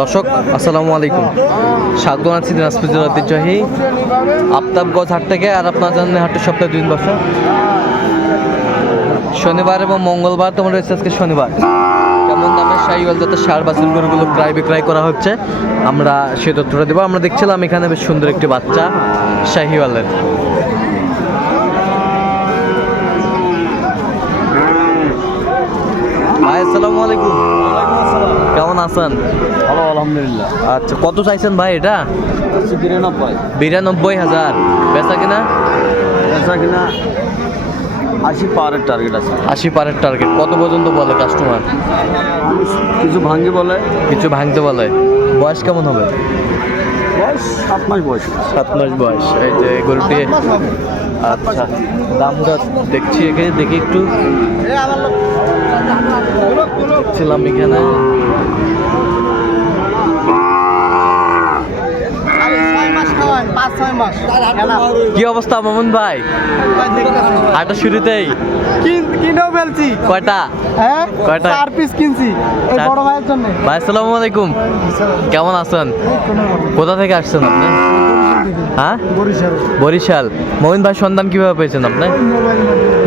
দর্শক, আসসালামু আলাইকুম। স্বাগত আছি দিনাজপুর জেলার ঐতিহ্যবাহী আফতাবগঞ্জ হাট থেকে আর আপনার জানেন হাটের সপ্তাহে দুই দিন বসে শনিবার এবং মঙ্গলবার তোমার রয়েছে আজকে শনিবার। কেমন দামে শাহিওয়াল যাতে সার বাছুর গরুগুলো প্রায় বিক্রয় করা হচ্ছে? আমরা সে তথ্যটা দেবো। আমরা দেখছিলাম এখানে বেশ সুন্দর একটি বাচ্চা শাহিওয়ালের ভাই, আসসালামু আলাইকুম। আছেন? ভালো আলহামদুলিল্লাহ। আচ্ছা কত চাইছেন ভাই এটা? বিরানব্বই। বিরানব্বই হাজার। বেচা কিনা? বেচা কিনা আশি পাওয়ারের টার্গেট আছে। আশি পারের টার্গেট কত পর্যন্ত বলে কাস্টমার কিছু ভাঙ্গি বলে। কিছু ভাঙতে বলে। বয়স কেমন হবে? বয়স সাত মাস বয়স। সাত মাস বয়স। এই যে গরুটি। আচ্ছা দামটা দেখছি এখানে দেখি একটু। ছিলাম এখানে পাঁচ ছয় মাস কি অবস্থা মামুন ভাই? হাঁটা শুরুতেই। কিনেও ফেলছি। কয়টা? হ্যাঁ? কয়টা? চার পিস কিনছি এই বড় ভাইয়ের জন্য। ভাই আসসালামু আলাইকুম। কেমন আছেন? কোথা থেকে আসছেন আপনি? হ্যাঁ? বরিশাল। বরিশাল। মোহিন ভাই সন্ধান কীভাবে পেয়েছেন আপনি?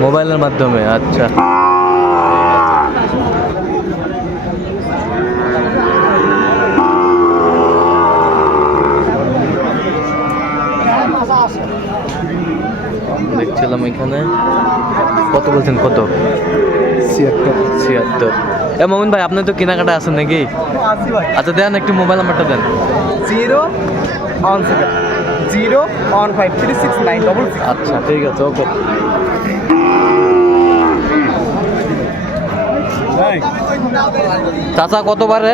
মোবাইলের মাধ্যমে আচ্ছা দেখছিলাম এখানে? কত বলছেন কত? ছিয়াত্তর। ছিয়াত্তর। এ মোমিন ভাই আপনি তো কেনাকাটা আছেন নাকি? আচ্ছা দেন একটু মোবাইল নাম্বারটা দেন। Zero one seven zero one five three six nine double আচ্ছা ঠিক আছে ওকে। চাচা কত বারে?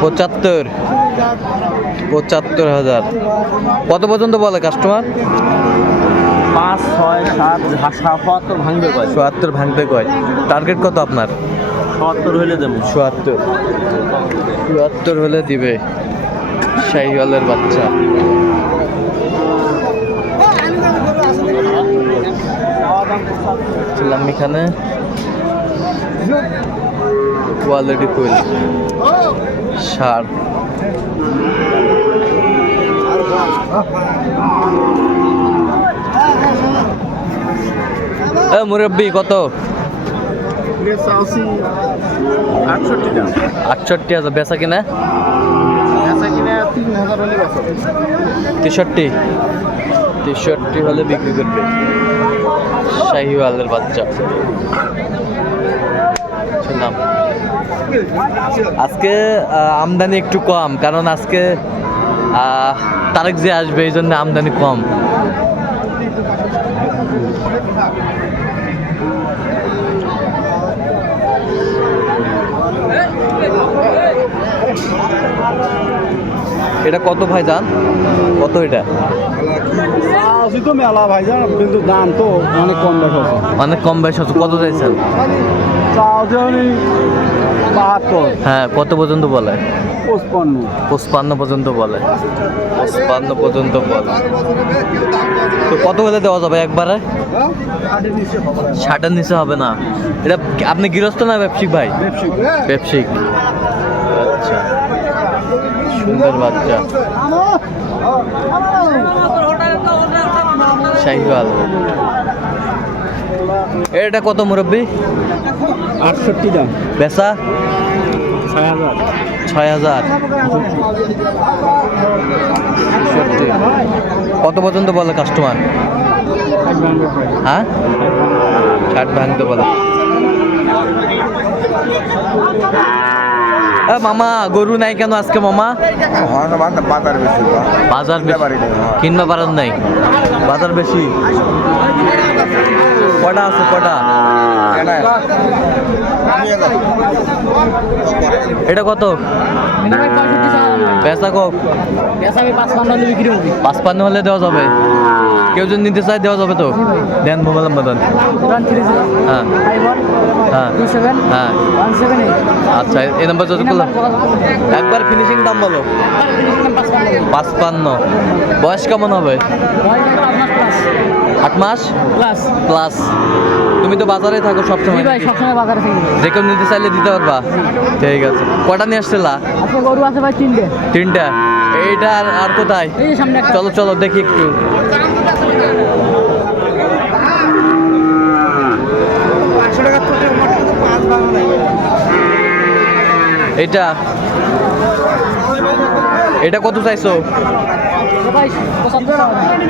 পঁচাত্তর। পঁচাত্তর হাজার। কত পর্যন্ত বলে কাস্টমার? পাঁচ ছয় সাত সাতাত্তর ভাঙবে কয়? চুয়াত্তর ভাঙতে কয়? টার্গেট কত আপনার? সত্তর হলে দেবো। চুয়াত্তর চুয়াত্তর হলে দিবে শাহিওয়ালের বাচ্চা। ছিলাম এখানে। Quality full sir. মুরব্বি কত? আটষট্টি হাজার বেচা কিনা? তেষট্টি? তেষট্টি হলে বিক্রি করবে। শাহিওয়ালের বাচ্চা। শুনলাম। আজকে আমদানি একটু কম কারণ আজকে আহ, তারেক যে আসবে এই জন্য আমদানি কম। এটা কত ভাই যান কত এটা? আশি তো মেলা ভাই যান কিন্তু দাম তো অনেক কম বেশ অনেক কম বেশ কত চাইছেন? আমি বাহাত্তর। হ্যাঁ কত পর্যন্ত বলে? পঁচপান্ন। পঁচপান্ন পর্যন্ত বলে। পঁচপান্ন পর্যন্ত বলে। তো কত হলে দেওয়া যাবে একবারে? ষাটের নিচে হবে না। এটা আপনি গৃহস্থ না ব্যবসিক ভাই? ব্যবসায়িক। আচ্ছা। সুন্দর বাচ্চা। শাহিওয়াল। এটা কত মুরব্বী? আটষট্টি দাম। বেচা? ছয় হাজার। ছয় হাজার। কত পর্যন্ত বলে কাস্টমার হ্যাঁ? ষাট ভাঙতে বলে। মামা গরু নাই কেন আজকে মামা? বাজার বেশি। কিনবা পারেন নাই? বাজার বেশি। কটা আছে কটা এটা কত? পেঁচা কক পাঁচপান্ন হলে দেওয়া যাবে। কেউ যদি নিতে চায়, দেওয়া যাবে তো? দেন, মোবাইল নাম্বার হ্যাঁ। হ্যাঁ। হ্যাঁ। আচ্ছা এই নাম্বার করলাম একবার ফিনিশিং দাম বলো। পাঁচপান্ন। বয়স কেমন হবে? আট মাস? প্লাস প্লাস তুমি তো বাজারে থাকো সবসময় ভাই? সবসময় বাজারে থেকে যে নিতে চাইলে দিতে পারবা? ঠিক আছে। কটা নিয়ে আসছিলা আজকে গরু আছে ভাই তিনটে। তিনটা। এইটা আর আর কোথায়? এই সামনে চলো চলো দেখি একটু। এটা এটা কত চাইছো?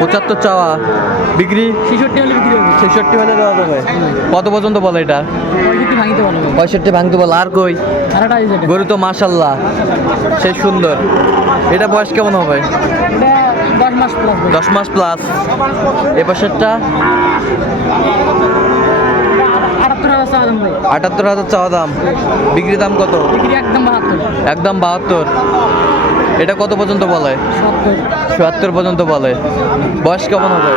পঁচাত্তর চাওয়া। বিক্রি? ছেষট্টি হলে বিক্রি হবে। ছেষট্টি হলে দেওয়া যাবে। কত পর্যন্ত বলে এটা? পঁয়ষট্টি ভাঙিতে বল আর কই? গরু তো মাশাল্লাহ সেই সুন্দর। এটা বয়স কেমন হবে? দশ মাস প্লাস এ পাশেরটা? আটাত্তর হাজার চাওয়া দাম ভাই। আটাত্তর হাজার চাওয়া দাম। বিক্রি দাম কত? একদম বাহাত্তর। একদম বাহাত্তর। এটা কত পর্যন্ত বলে? সত্তর। চুয়াত্তর পর্যন্ত বলে। বয়স কেমন হবে?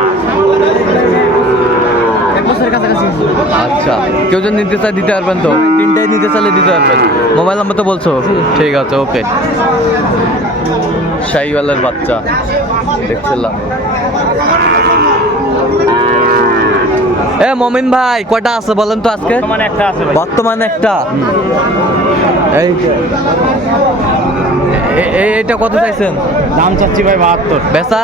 আচ্ছা। কেউ যদি নিতে চায় দিতে পারবেন তো? তিনটাই নিতে চাইলে দিতে পারবেন। মোবাইল নাম্বার তো বলছো? ঠিক আছে ওকে। শাহিওয়ালের বাচ্চা। দেখছিলাম। এ মমিন ভাই কয়টা আছে বলেন তো আজকে? মানে একটা আছে বর্তমানে একটা? এই এটা কত চাইছেন? দাম চাচ্ছি ভাই বাহাত্তর। বেচা?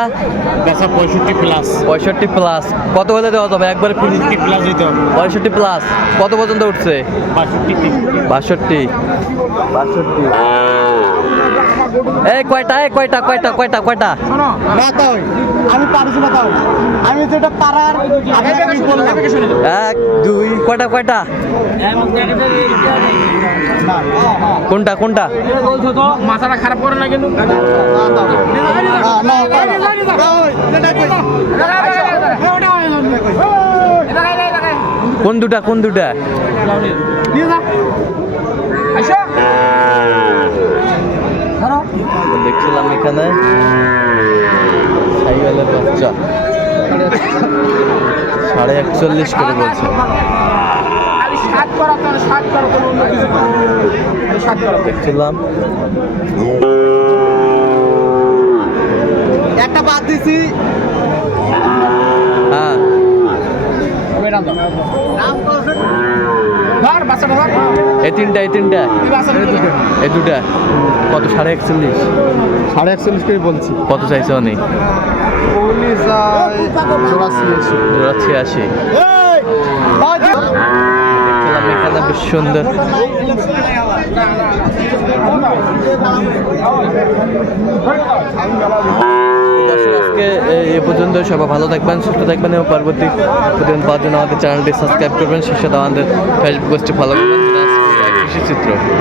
বেচা পঁয়ষট্টি প্লাস পঁয়ষট্টি প্লাস কত হলে দেওয়া যাবে? একবারে ফিনিশ প্লাস দিতে হবে। পঁয়ষট্টি প্লাস কত পর্যন্ত উঠছে? বাষট্টি। বাষট্টি। বাষট্টি। এই কয়টা? এই কয়টা কয়টা কয়টা কয়টা? আমি পারছি বাতাও আমি যেটা পারার এক দুই কয়টা কয়টা? কোনটা কোনটা? মাথাটা খারাপ করে না কিন্তু কোন দুটা? কোন দুটা এখানে? সাইকেলের বাচ্চা। সাড়ে একচল্লিশ করে বলছে। দেখছিলাম। একটা বাদ দিছি। হ্যাঁ। এই তিনটা এই তিনটা। এই দুটা কত সাড়ে একচল্লিশ? সাড়ে একচল্লিশ করে বলছি। কত চাইছে উনি? জোড়া ছিয়াশি এখানে বেশ সুন্দর। আজকে, এ- এ পর্যন্ত সবাই ভালো থাকবেন, সুস্থ থাকবেন এবং পরবর্তী প্রতিদিন পাওয়ার জন্য আমাদের চ্যানেলটি সাবস্ক্রাইব করবেন। সেই সাথে আমাদের ফেসবুক পেজটি ফলো করবেন কৃষি চিত্র